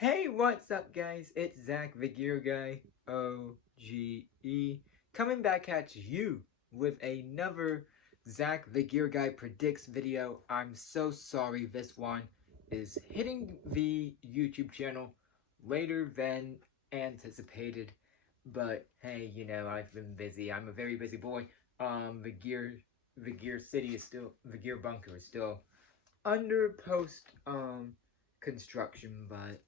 Hey, what's up, guys? It's Zach the Gear Guy, OGE, coming back at you with another Zach the Gear Guy Predicts video. I'm so sorry this one is hitting the YouTube channel later than anticipated, but hey, I've been busy. I'm a very busy boy. The Gear City is still, the Gear Bunker is still under post, construction, but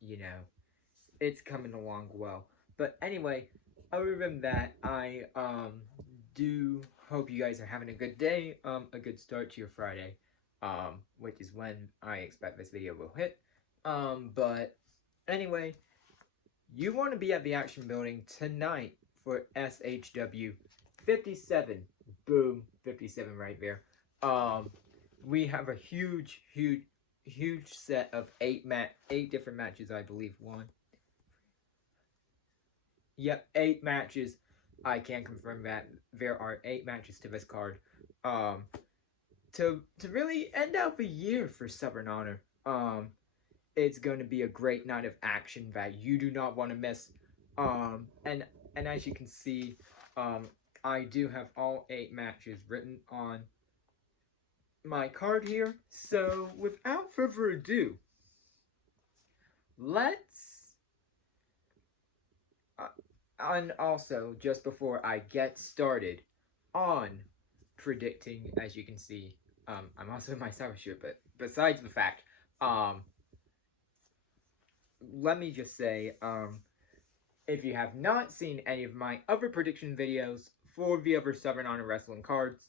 it's coming along well. But anyway, other than that, I do hope you guys are having a good day, a good start to your Friday, which is when I expect this video will hit. But anyway, you want to be at the action building tonight for SHW 57. Boom, 57 right there. We have a huge set of 8 different matches, I believe. Yep, 8 matches. I can confirm that there are 8 matches to this card. To really end out the year for Southern Honor. It's going to be a great night of action that you do not want to miss. And as you can see, I do have all 8 matches written on my card here. So without further ado, let's and also, just before I get started on predicting, as you can see, I'm also in my summer shirt, but besides the fact, let me just say, if you have not seen any of my other prediction videos for the other Southern Honor Wrestling cards,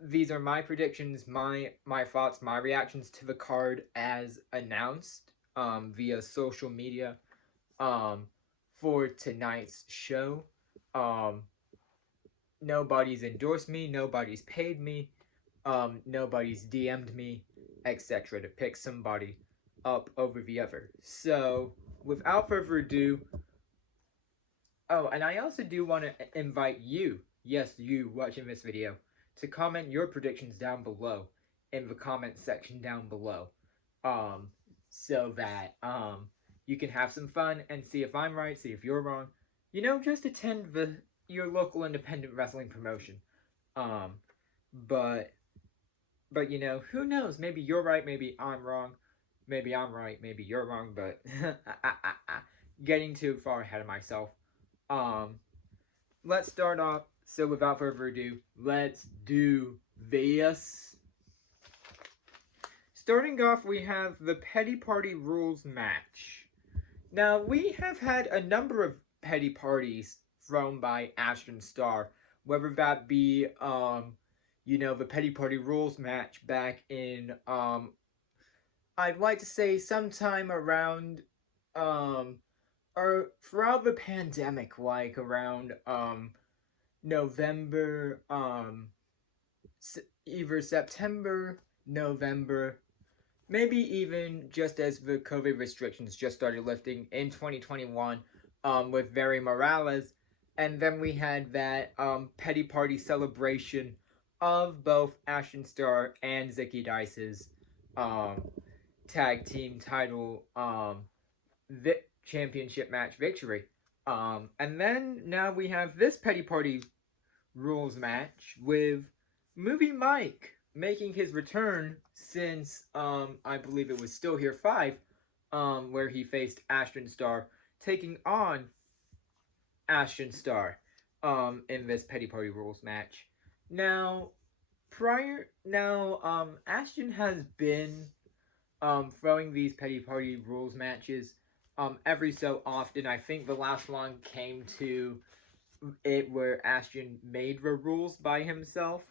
these are my predictions, my thoughts, my reactions to the card as announced via social media for tonight's show. Nobody's endorsed me, nobody's paid me, nobody's DM'd me, etc. to pick somebody up over the other. So, without further ado, and I also do want to invite you, yes, you watching this video, to comment your predictions down below in the comment section down below, so that you can have some fun and see if I'm right, see if you're wrong. Just attend your local independent wrestling promotion. But who knows? Maybe you're right, maybe I'm wrong. Maybe I'm right, maybe you're wrong. But getting too far ahead of myself. Let's start off. So without further ado, let's do this. Starting off, we have the Petty Party Rules match. Now, we have had a number of petty parties thrown by Ashton Starr, whether that be, the Petty Party Rules match back in, I'd like to say sometime around, or throughout the pandemic, like around, November, either September, November, maybe even just as the COVID restrictions just started lifting in 2021, with Very Morales, and then we had that, petty party celebration of both Ashton Starr and Judais' tag team title, championship match victory. And then now we have this Petty Party Rules match with Movie Mike making his return since, I believe it was Still Here 5, where he faced Ashton Starr, taking on Ashton Starr, in this Petty Party Rules match. Now, Ashton has been, throwing these Petty Party Rules matches every so often. I think the last one came to it where Ashton made the rules by himself,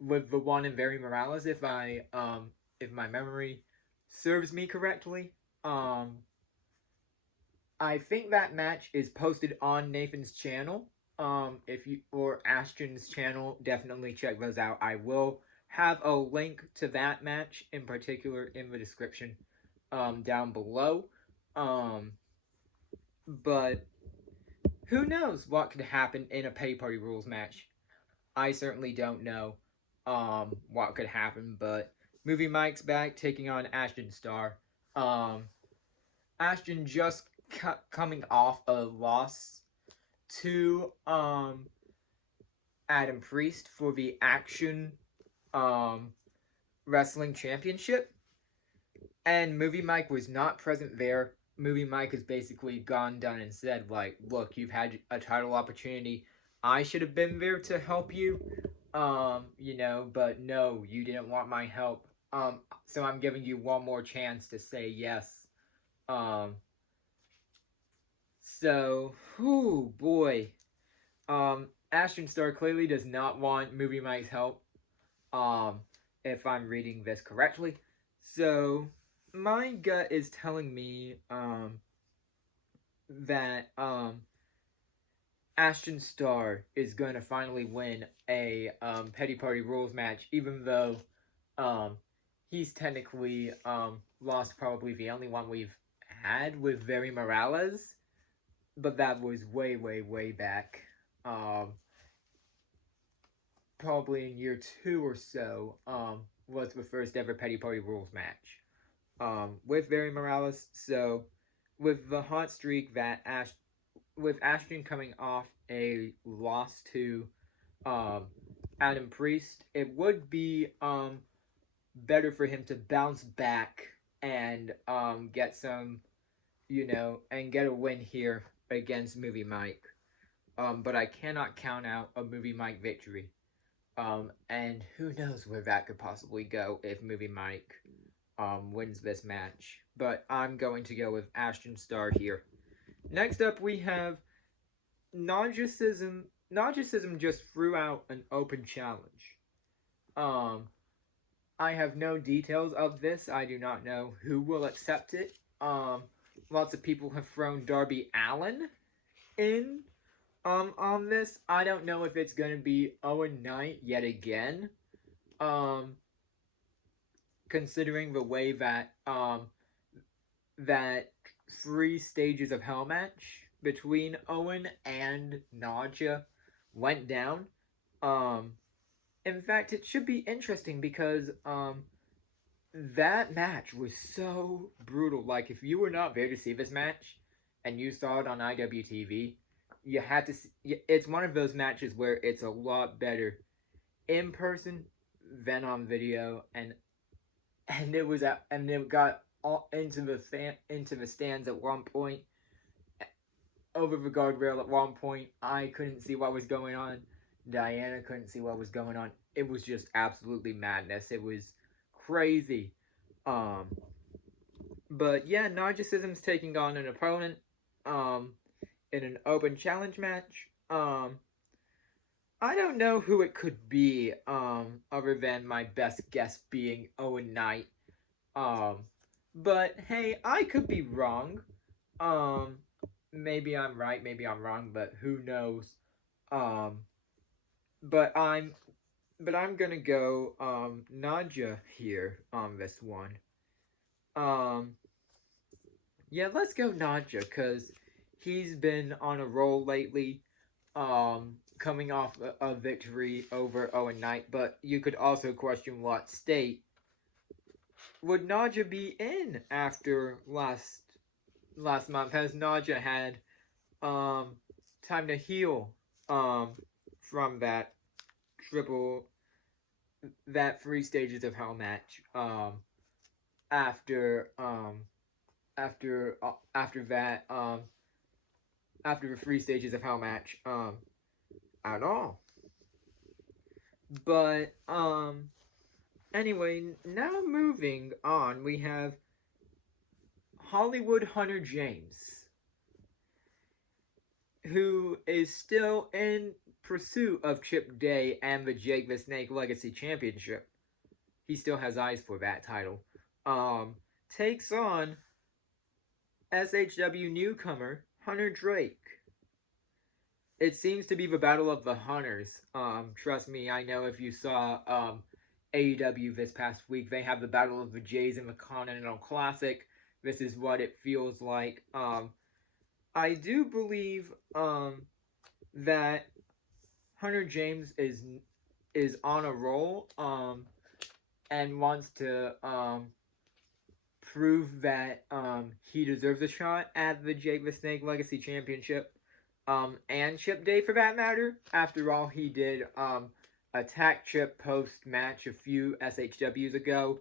with the one in Very Morales, if my memory serves me correctly. I think that match is posted on Nathan's channel, or Ashton's channel. Definitely check those out. I will have a link to that match in particular in the description down below. But who knows what could happen in a Petty Party Rules match? I certainly don't know what could happen, but Movie Mike's back taking on Ashton Starr. Ashton just coming off a loss to Adam Priest for the Action Wrestling Championship, and Movie Mike was not present there. Movie Mike has basically gone down and said, like, look, you've had a title opportunity. I should have been there to help you, you know, but no, you didn't want my help. So I'm giving you one more chance to say yes. So, whoo, boy. Ashton Starr clearly does not want Movie Mike's help, if I'm reading this correctly. So, my gut is telling me, that, Ashton Starr is going to finally win a, Petty Party Rules match, even though, he's technically, lost probably the only one we've had with Very Morales, but that was way, way, way back, probably in year 2 or so, was the first ever Petty Party Rules match, with Very Morales. So, with the hot streak that with Ashton coming off a loss to, Adam Priest, it would be, better for him to bounce back and, get some, you know, and get a win here against Movie Mike. But I cannot count out a Movie Mike victory. And who knows where that could possibly go if Movie Mike, wins this match. But I'm going to go with Ashton Starr here. Next up, we have Najasism. Najasism just threw out an open challenge. I have no details of this. I do not know who will accept it. Lots of people have thrown Darby Allin in, on this. I don't know if it's going to be Owen Knight yet again. Considering the way that, that 3 stages of Hell match between Owen and Naja went down. In fact, it should be interesting because, that match was so brutal. Like, if you were not there to see this match, and you saw it on IWTV, you had to see, it's one of those matches where it's a lot better in person than on video, and it got all into the stands at one point, over the guardrail at one point. I couldn't see what was going on. Diana couldn't see what was going on. It was just absolutely madness. It was crazy. But yeah, Najasism's taking on an opponent, in an open challenge match. I don't know who it could be, other than my best guess being Owen Knight. But hey, I could be wrong. Maybe I'm right, maybe I'm wrong, but who knows. But I'm gonna go, Naja here on this one. Yeah, let's go Naja, because he's been on a roll lately, coming off a victory over Owen Knight, but you could also question what state would Naja be in after last month. Has Naja had, time to heal, from that 3 stages of Hell match, after the 3 stages of Hell match, at all. But, anyway, now moving on, we have Hollywood Hunter James, who is still in pursuit of Chip Day and the Jake the Snake Legacy Championship. He still has eyes for that title. Takes on SHW newcomer Hunter Drake. It seems to be the battle of the Hunters. Trust me, I know if you saw, AEW this past week, they have the battle of the Jays in the Continental Classic. This is what it feels like. I do believe, that Hunter James is on a roll. and wants to prove that he deserves a shot at the Jake the Snake Legacy Championship, and Chip Day for that matter. After all, he did attack Chip post match a few SHWs ago.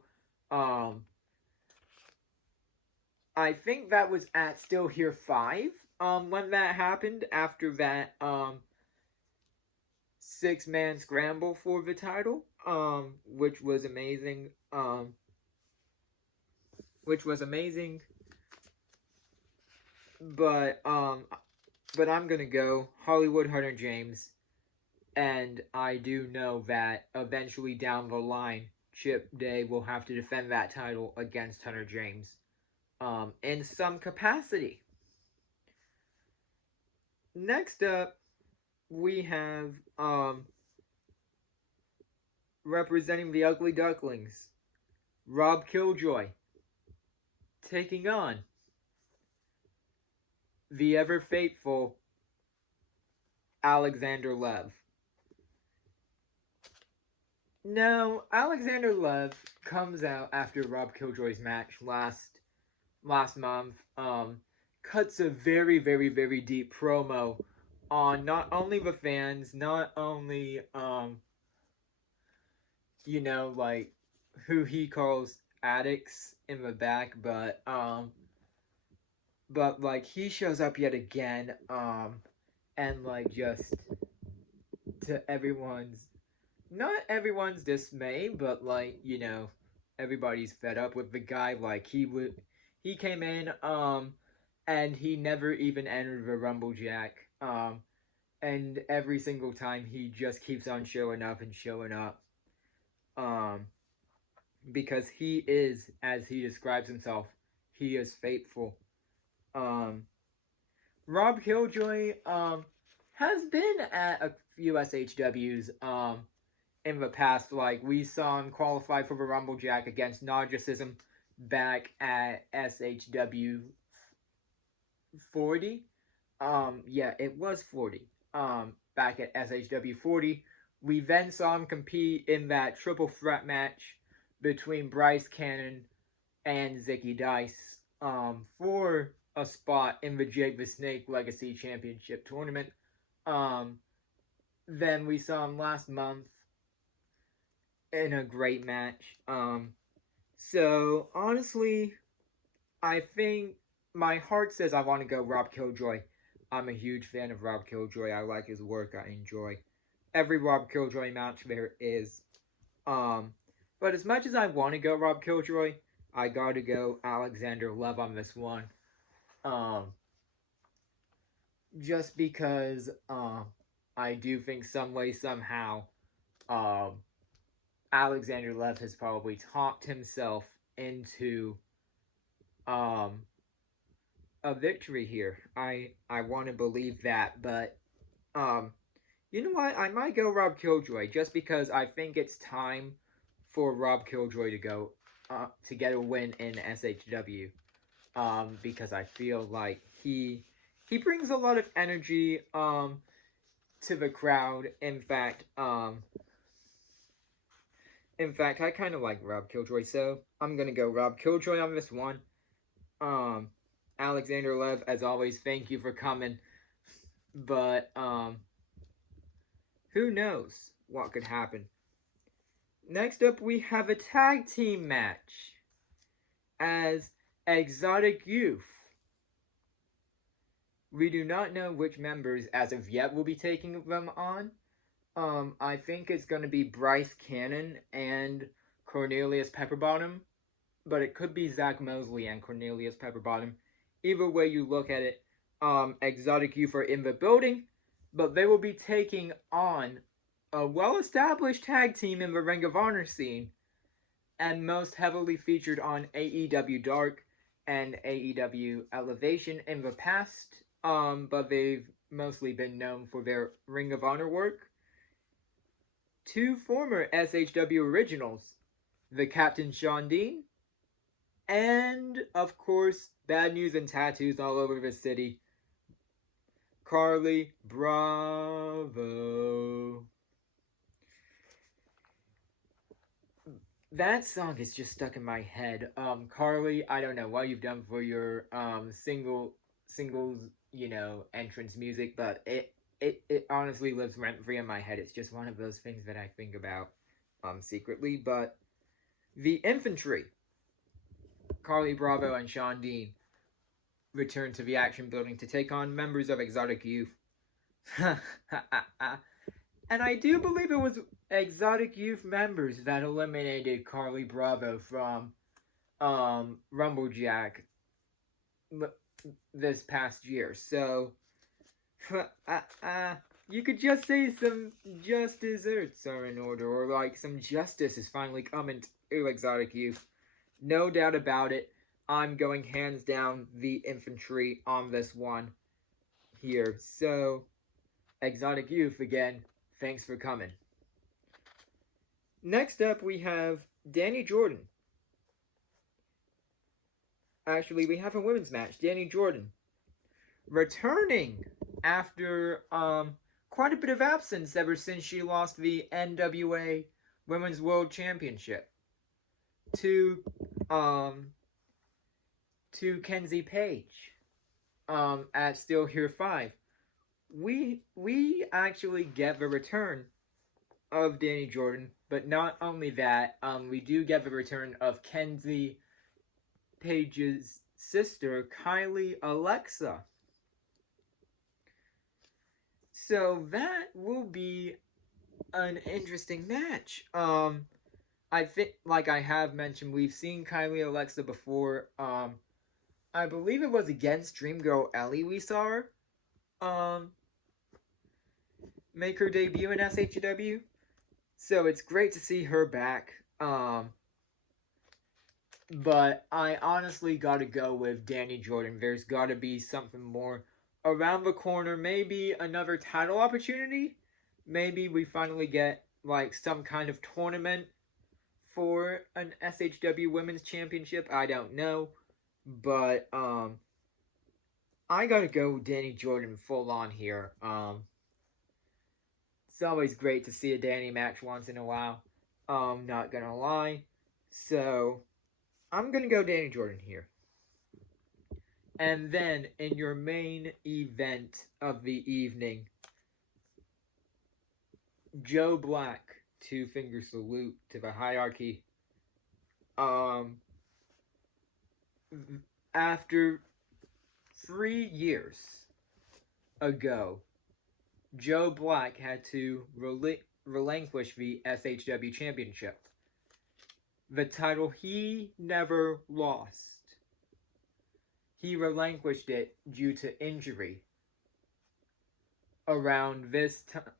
I think that was at Still Here 5 when that happened, after that 6-man scramble for the title, which was amazing. But I'm gonna go Hollywood Hunter James, and I do know that eventually down the line, Chip Day will have to defend that title against Hunter James, in some capacity. Next up, we have, representing the Ugly Ducklings, Rob Killjoy, taking on the ever-faithful Alexander Lev. Now, Alexander Lev comes out after Rob Killjoy's match last month, cuts a very, very, very deep promo on not only the fans, not only, like, who he calls addicts in the back, but like, he shows up yet again, and, like, just to not everyone's dismay, but, like, everybody's fed up with the guy. Like, he came in, and he never even entered the Rumble Jack, and every single time he just keeps on showing up and showing up, because he is, as he describes himself, he is faithful. Rob Killjoy, has been at a few SHWs, in the past. Like, we saw him qualify for the Rumble Jack against Najasism back at SHW 40. Yeah, it was 40. Back at SHW 40. We then saw him compete in that triple threat match between Bryce Cannon and Judais, for a spot in the Jake the Snake Legacy Championship tournament. Then we saw him last month in a great match. So, honestly, I think my heart says I want to go Rob Killjoy. I'm a huge fan of Rob Killjoy. I like his work. I enjoy every Rob Killjoy match there is. But as much as I want to go Rob Killjoy, I gotta go Alexander Lev on this one. Just because, I do think some way, somehow, Alexander Lev has probably talked himself into, a victory here. I want to believe that, but, you know what? I might go Rob Killjoy, just because I think it's time for Rob Killjoy to go, to get a win in SHW. Because I feel like he brings a lot of energy, to the crowd. In fact, I kind of like Rob Killjoy, so I'm gonna go Rob Killjoy on this one. Alexander Lev, as always, thank you for coming. But, who knows what could happen. Next up, we have a tag team match as Exotic Youth. We do not know which members as of yet will be taking them on. I think it's going to be Bryce Cannon and Cornelius Pepperbottom, but it could be Zach Mosley and Cornelius Pepperbottom. Either way you look at it, Exotic Youth are in the building, but they will be taking on a well-established tag team in the Ring of Honor scene, and most heavily featured on AEW Dark and AEW Elevation in the past, but they've mostly been known for their Ring of Honor work. Two former SHW originals, the Captain Sean Dean, and, of course, Bad News and Tattoos all over the city, Kylie Bravo. that song is just stuck in my head. Carly, I don't know what you've done for your singles, entrance music, but it honestly lives rent free in my head. It's just one of those things that I think about secretly. But the Infantry, Carly Bravo and Sean Dean, return to the action building to take on members of Exotic Youth. And I do believe it was Exotic Youth members that eliminated Carly Bravo from Rumblejack this past year. So, you could just say some just desserts are in order, or like some justice is finally coming to Exotic Youth. No doubt about it. I'm going hands down the Infantry on this one here. So, Exotic Youth again. Thanks for coming. Next up, we have Dani Jordyn. Actually, we have a women's match. Dani Jordyn returning after quite a bit of absence ever since she lost the NWA Women's World Championship to Kenzie Page at Still Here 5. We actually get the return of Dani Jordyn, but not only that, we do get the return of Kenzie Page's sister, Kylie Alexa. So that will be an interesting match. I think, like I have mentioned, we've seen Kylie Alexa before. I believe it was against Dream Girl Ellie we saw her make her debut in SHW. So it's great to see her back. But I honestly gotta go with Dani Jordyn. There's gotta be something more around the corner. Maybe another title opportunity. Maybe we finally get like some kind of tournament for an SHW Women's Championship. I don't know. But I gotta go Dani Jordyn full on here. It's always great to see a Dani match once in a while. Not gonna lie. So, I'm gonna go Dani Jordyn here. And then, in your main event of the evening, Joe Black, 2-finger salute to the hierarchy. After 3 years ago, Joe Black had to relinquish the SHW Championship. The title he never lost. He relinquished it due to injury. Around this time,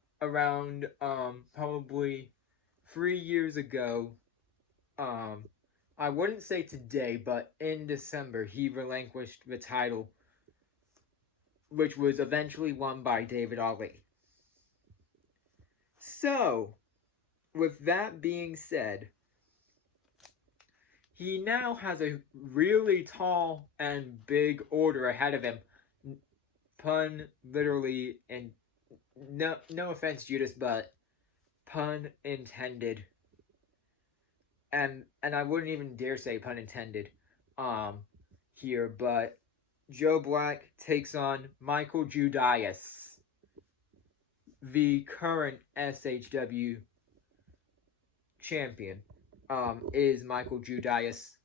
probably 3 years ago, I wouldn't say today, but in December, he relinquished the title, which was eventually won by David Ali. So, with that being said, he now has a really tall and big order ahead of him. Pun literally, and no offense, Judais, but pun intended. And I wouldn't even dare say pun intended here, but Joe Black takes on Michael Judais, the current SHW champion. Is Michael Judais.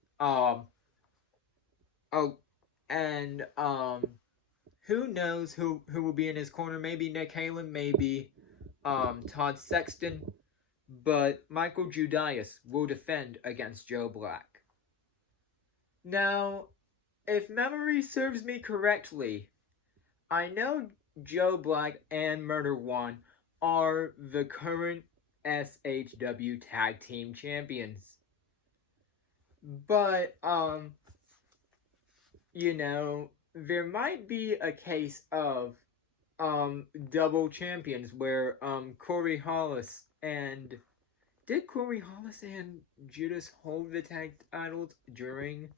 Who knows who will be in his corner? Maybe Nick Halen, maybe Todd Sexton, but Michael Judais will defend against Joe Black. Now, if memory serves me correctly, I know Joe Black and Murder One are the current SHW Tag Team Champions. But, there might be a case of, double champions where, Corey Hollis and... Did Corey Hollis and Judais hold the tag titles during,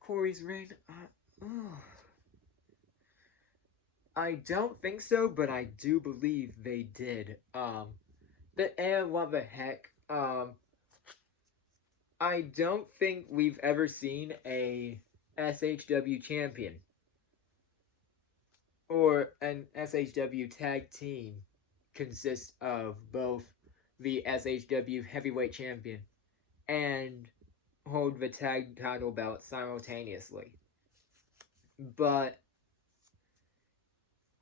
Corey's reign? I don't think so, but I do believe they did. But what the heck? I don't think we've ever seen a SHW champion or an SHW tag team consist of both the SHW heavyweight champion and hold the tag title belt simultaneously. But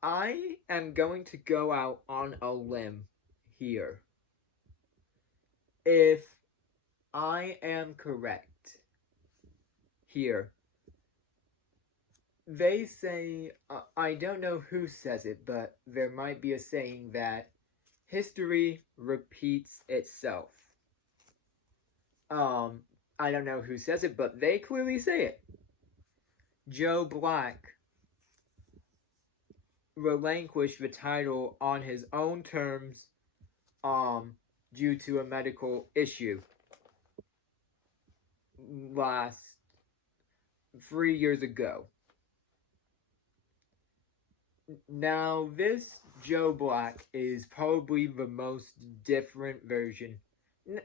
I am going to go out on a limb here. If I am correct here, they say, I don't know who says it, but there might be a saying that history repeats itself. I don't know who says it, but they clearly say it. Joe Black relinquished the title on his own terms, due to a medical issue last 3 years ago. Now, this Joe Black is probably the most different version.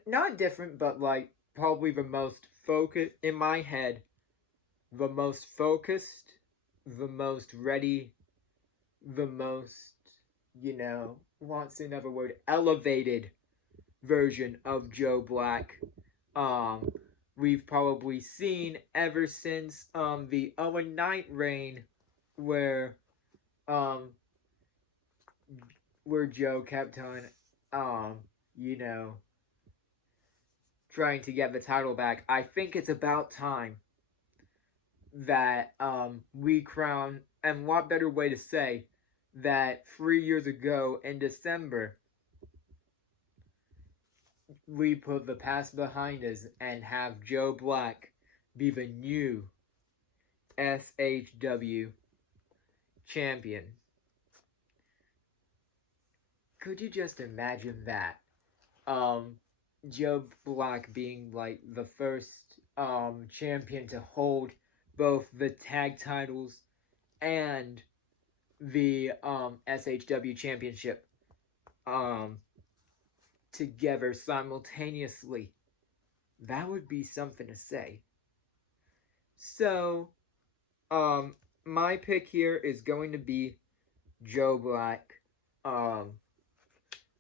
Not different, but like probably the most focused, in my head, the most focused, the most ready, the most, what's another word, elevated version of Joe Black we've probably seen ever since the Owen Knight reign, where Joe kept on trying to get the title back. I think it's about time that we crown, and what better way to say that 3 years ago in December we put the past behind us and have Joe Black be the new SHW champion. Could you just imagine that? Joe Black being like the first champion to hold both the tag titles and the SHW championship together simultaneously. That would be something to say. So, my pick here is going to be Joe Black.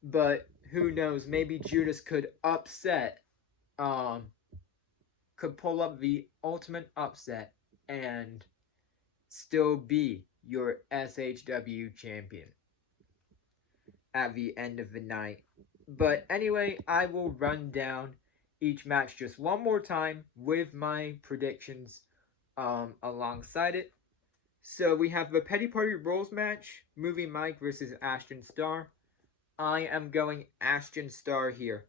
But who knows, maybe Judais could could pull up the ultimate upset and still be your SHW champion at the end of the night. But anyway, I will run down each match just one more time with my predictions alongside it. So we have the Petty Party Rules match, Movie Mike versus Ashton Starr. I am going Ashton Starr here.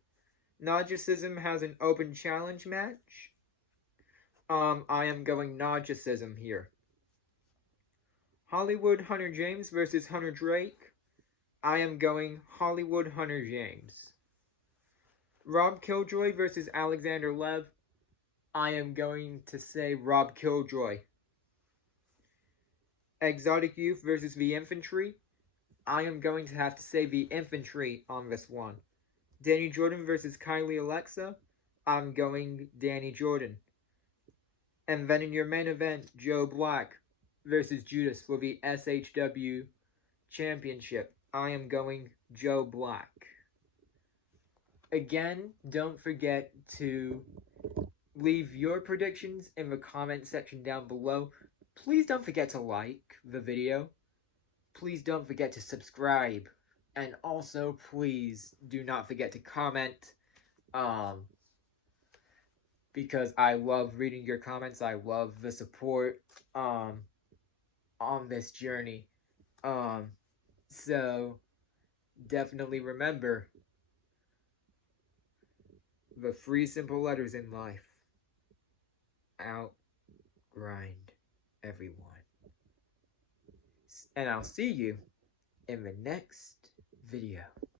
Najasism has an open challenge match. I am going Najasism here. Hollywood Hunter James versus Hunter Drake. I am going Hollywood Hunter James. Rob Killjoy versus Alexander Lev. I am going to say Rob Killjoy. Exotic Youth versus the Infantry. I am going to have to say the Infantry on this one. Dani Jordyn versus Kylie Alexa. I'm going Dani Jordyn. And then in your main event, Joe Black versus Judais for the SHW Championship. I am going Joe Black. Again, don't forget to leave your predictions in the comment section down below. Please don't forget to like the video. Please don't forget to subscribe. And also, please do not forget to comment. Because I love reading your comments. I love the support on this journey. So definitely remember the 3 simple letters in life. Outgrind everyone. And I'll see you in the next video.